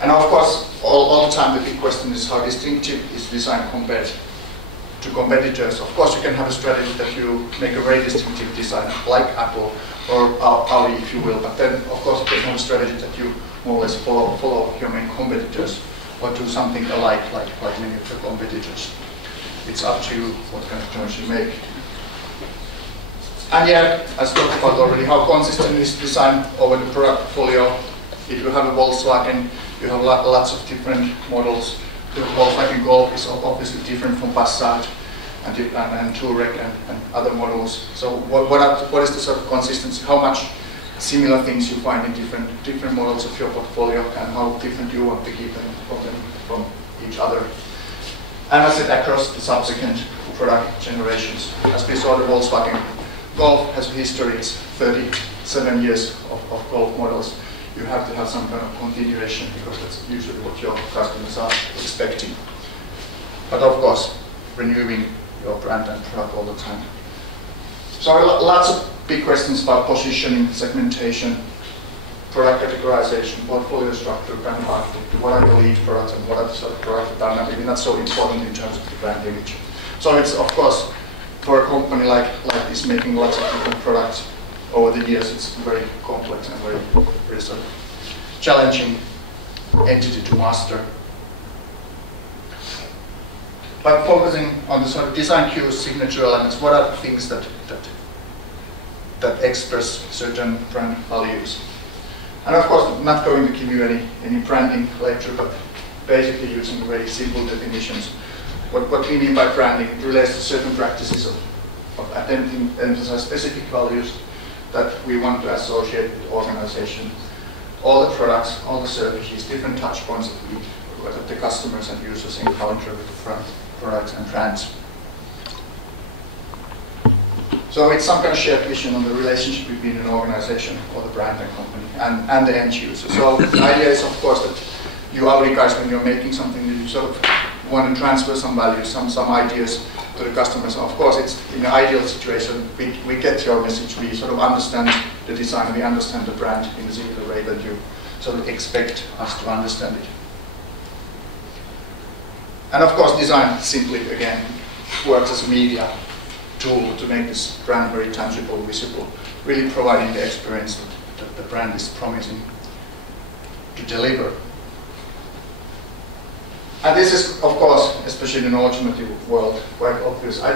And of course, all the time the big question is how distinctive is design compared to competitors. Of course, you can have a strategy that you make a very distinctive design, like Apple or Audi, if you will. But then, of course, you can have a strategy that you more or less follow your main competitors, or do something alike, like many of the competitors. It's up to you what kind of choice you make. And yeah, as talked about already, how consistent is design over the product portfolio. If you have a Volkswagen, you have lots of different models. The Volkswagen Golf is obviously different from Passat and Touareg and other models. So what is the sort of consistency? How much similar things you find in different models of your portfolio, and how different you want to keep them from each other? And as I said, across the subsequent product generations. As we saw, the Volkswagen Golf has a history. It's 37 years of Golf models. You have to have some kind of continuation, because that's usually what your customers are expecting. But of course, renewing your brand and product all the time. So lots of big questions about positioning, segmentation, product categorization, portfolio structure, brand architecture, what are the lead products and what are the sort of products that are maybe not so important in terms of the brand image. So it's, of course, for a company like this, making lots of different products over the years, it's very complex and very sort of challenging entity to master. But focusing on the sort of design cues, signature elements, what are the things that express certain brand values? And of course, I'm not going to give you any branding lecture, but basically using very simple definitions. What we mean by branding relates to certain practices of attempting to emphasize specific values that we want to associate with the organization. All the products, all the services, different touch points that the customers and users encounter with the products and brands. So it's some kind of shared vision on the relationship between an organization or the brand and company and the end user. So the idea is, of course, that you already guys, when you're making something, you sort of want to transfer some values, some ideas to the customers. Of course, it's in an ideal situation, we get your message, we sort of understand the design, we understand the brand in a similar way that you sort of expect us to understand it. And of course, design simply, again, works as a media tool to make this brand very tangible, visible, really providing the experience that the brand is promising to deliver. And this is, of course, especially in the automotive world, quite obvious. I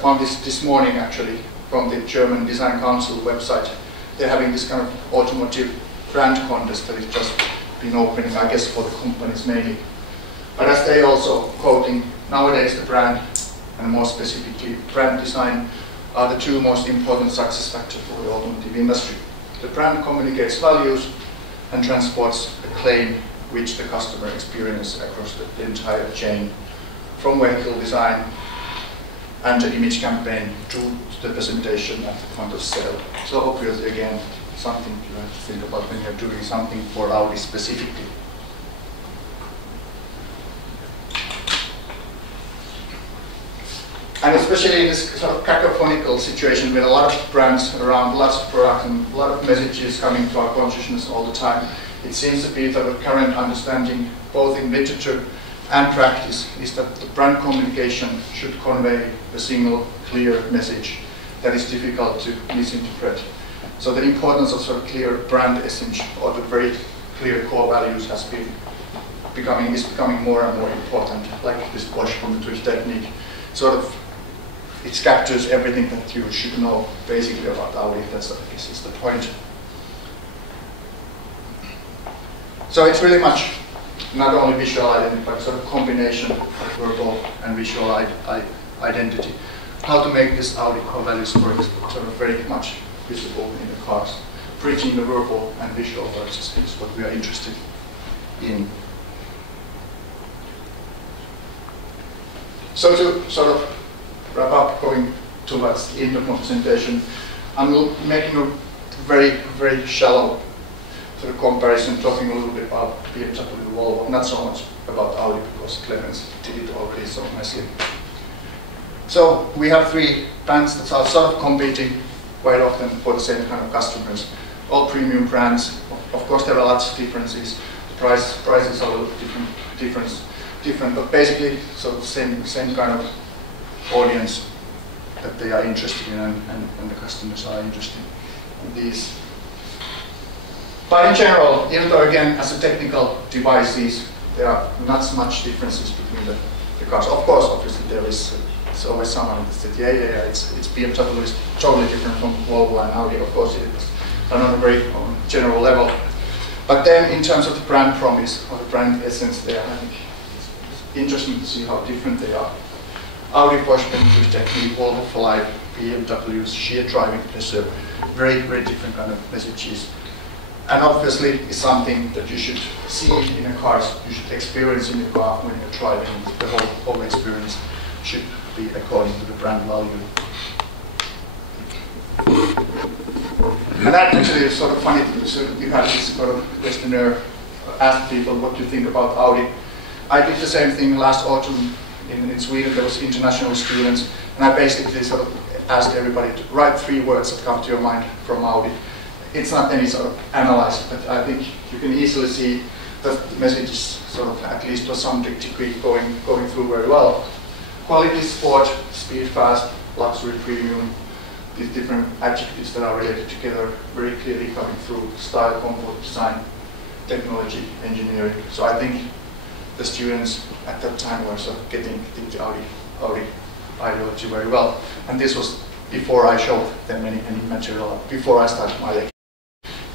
found this morning actually from the German Design Council website. They're having this kind of automotive brand contest that has just been opening, I guess, for the companies mainly. But as they also quoting, nowadays the brand, and more specifically brand design, are the two most important success factors for the automotive industry. The brand communicates values and transports a claim which the customer experiences across the entire chain, from vehicle design and the image campaign to the presentation at the point of sale. So obviously, again, something you have to think about when you're doing something for Audi specifically. And especially in this sort of cacophonical situation with a lot of brands around, lots of products and a lot of messages coming to our consciousness all the time, it seems to be that the current understanding, both in literature and practice, is that the brand communication should convey a single, clear message that is difficult to misinterpret. So the importance of sort of clear brand essence, or the very clear core values, is becoming more and more important. Like this Bosch Twitch technique, sort of, it captures everything that you should know basically about Audi. That's, I guess, is the point. So it's really much not only visual identity, but sort of combination of verbal and visual identity. How to make this Audi core values sort of very much visible in the cars. Preaching the verbal and visual words is what we are interested in. So to sort of wrap up, going towards the end of my presentation, I'm making a very, very shallow sort of comparison, talking a little bit about BMW, Volvo, not so much about Audi, because Clemens did it already so nicely. So we have three brands that are sort of competing quite often for the same kind of customers. All premium brands. Of course, there are lots of differences. prices are a little different, but basically sort of same kind of audience that they are interested in, and the customers are interested in these. But in general, even though again as a technical devices, there are not so much differences between the cars. Of course, obviously there is. It's always someone that said, yeah, it's BMW is totally different from Volvo and Audi. Of course, it is on a very general level. But then, in terms of the brand promise or the brand essence, there, I think it's interesting to see how different they are. Audi for spendthrift technique, Volvo for life, BMW's sheer driving pleasure, very different kind of messages. And obviously, it's something that you should see in a car, you should experience in a car when you're driving. The whole experience should be according to the brand value. And that actually is sort of funny. So you had this sort of questionnaire, asked people what do you think about Audi. I did the same thing last autumn in Sweden. There was international students, and I basically sort of asked everybody to write 3 words that come to your mind from Audi. It's not any sort of analysis, but I think you can easily see that the message is sort of, at least to some degree, going through very well. Quality, sport, speed, fast, luxury, premium, these different adjectives that are related together very clearly coming through: style, comfort, design, technology, engineering. So I think the students at that time were sort of getting the Audi ideology very well. And this was before I showed them any material, before I started my lecture.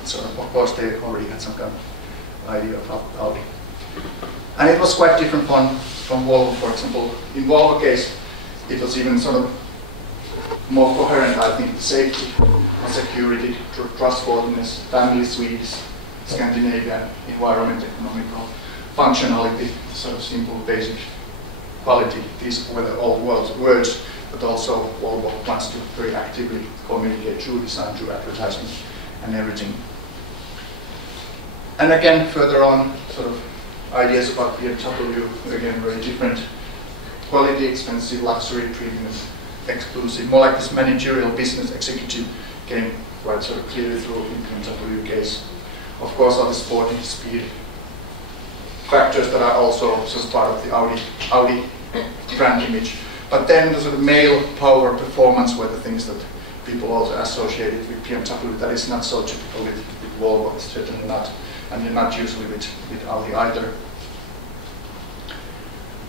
So of course they already had some kind of idea about Audi. And it was quite different from Volvo, for example. In Volvo case, it was even sort of more coherent, I think. Safety, security, trustworthiness, family suites, Scandinavian, environment, economical, functionality, sort of simple, basic quality. These were the old words, but also Volvo wants to very actively communicate through design, through advertising, and everything. And again, further on, sort of ideas about BMW, again, very different. Quality, expensive, luxury, premium, exclusive, more like this managerial business executive came quite sort of clearly through in BMW case. Of course, all the sporty speed factors that are also just part of the Audi brand image. But then the sort of male power performance were the things that people also associated with BMW. That is not so typical with Volvo, it's certainly not, and not usually with Audi either.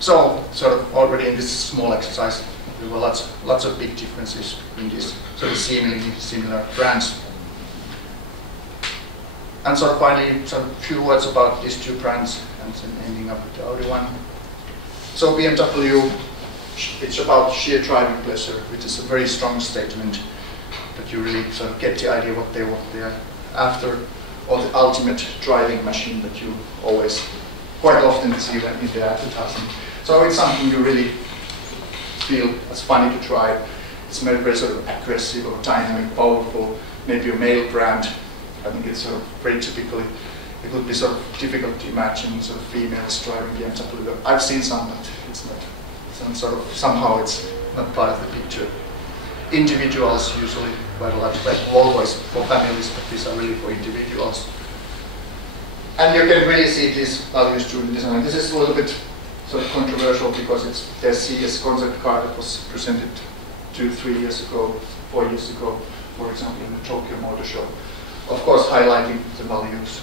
So, sort of already in this small exercise, there were lots of big differences between these sort of seemingly similar brands. And sort of finally, sort of a few words about these 2 brands, and then ending up with the Audi one. So BMW, it's about sheer driving pleasure, which is a very strong statement that you really sort of get the idea what they're after, or the ultimate driving machine that you always quite often see them in the advertising. So it's something you really feel it's funny to try. It's very sort of aggressive or dynamic, powerful, maybe a male brand. I think it's sort of very typically, it would be sort of difficult to imagine sort of females driving BMW. I've seen some, but it's not, somehow it's not part of the picture. Individuals usually quite a lot, but always for families, but these are really for individuals. And you can really see these values through the design. This is a little bit sort of controversial because it's their CS concept car that was presented 2-3 years ago, 4 years ago, for example, in the Tokyo Motor Show. Of course, highlighting the values.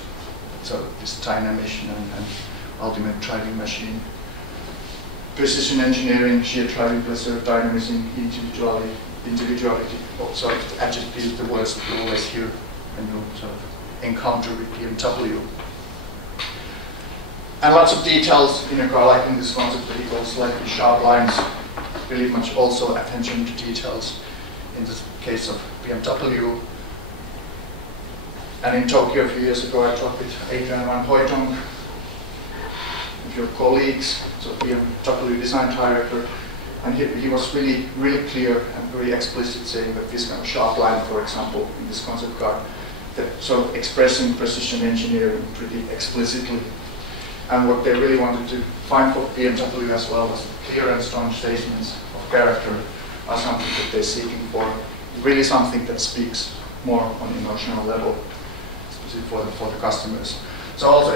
So this dynamism and ultimate driving machine. Precision engineering, sheer driving pleasure, dynamism, individuality, sort of the adjectives, the words that you always hear when you sort of encounter with BMW. And lots of details in a car like in this concept vehicles, like sharp lines, really much also attention to details in the case of BMW. And in Tokyo a few years ago I talked with Adrian van Hooydonk, with your colleagues, so BMW design director, and he was really clear and very explicit saying that this kind of sharp line, for example, in this concept car, that sort of expressing precision engineering pretty explicitly. And what they really wanted to find for BMW as well was clear and strong statements of character are something that they're seeking for, really something that speaks more on an emotional level, especially for the customers. So also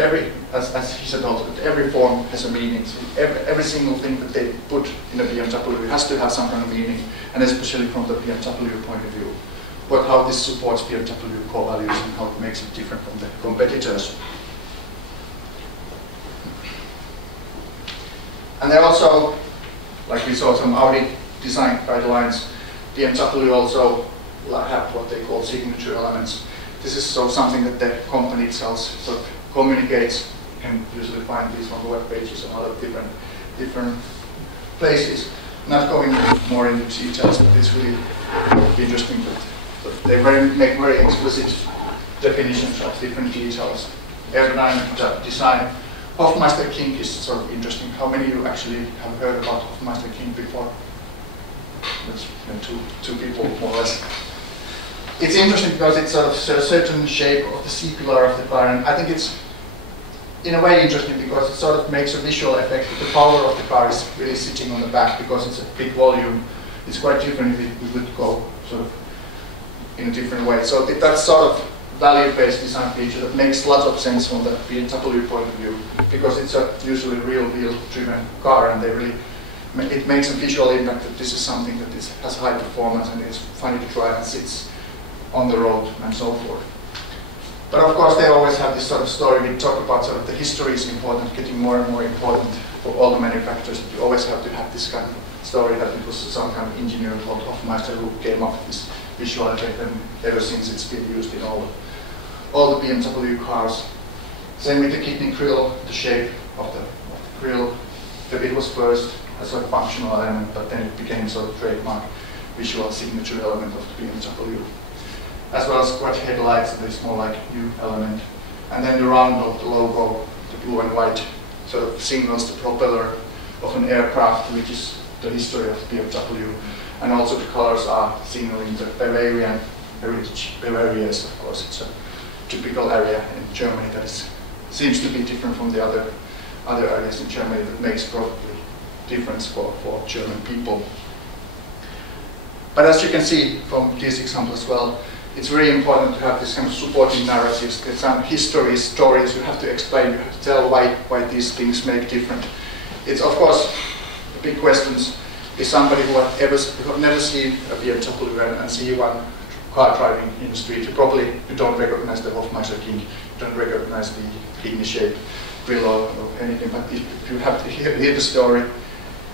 as he said also, every form has a meaning. So every single thing that they put in a BMW has to have some kind of meaning, and especially from the BMW point of view. But how this supports BMW core values and how it makes it different from the competitors. And they also, like we saw some Audi design guidelines, BMW also have what they call signature elements. This is so something that the company itself sort of communicates. You can usually find these on the web pages and other different places. Not going more into details, but it's really interesting that they make very explicit definitions of different details. Aerodynamic design. Hofmeister kink is sort of interesting. How many of you actually have heard about Hofmeister kink before? That's two people more or less. It's interesting because it's sort of a certain shape of the C-pillar of the car, and I think it's in a way interesting because it sort of makes a visual effect. The power of the car is really sitting on the back because it's a big volume. It's quite different if we would go sort of in a different way. So that's sort of value-based design feature that makes lots of sense from the BMW point of view because it's a usually real-wheel-driven car, and it makes a visual impact that this is something that has high performance and it's funny to drive and sits on the road and so forth. But of course they always have this sort of story. We talk about sort of the history is important, getting more and more important for all the manufacturers. You always have to have this kind of story that it was some kind of engineer called Hofmeister who came up with this visual effect, and ever since it's been used in all the BMW cars. Same with the kidney grille, the shape of the grille. It was first as a functional element, but then it became sort of trademark visual signature element of the BMW. As well as quad headlights, that is more like new element. And then the round of the logo, the blue and white, sort of signals the propeller of an aircraft, which is the history of BMW. And also the colors are signaling the Bavarian heritage. Bavaria is, of course, it's a typical area in Germany that seems to be different from the other areas in Germany that makes probably difference for German people. But as you can see from this example as well, it's very important to have this kind of supporting narratives. There's some history, stories you have to explain, you have to tell why these things make different. It's of course the big questions. Is somebody who have never seen a BMW and see one car driving in the street, you don't recognize the Hofmeister kink, you don't recognize the kidney shape grille or anything, but if you have to hear the story,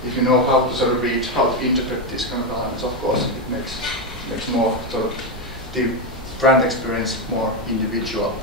if you know how to sort of read, how to interpret these kind of elements, of course it makes more sort of the brand experience more individual.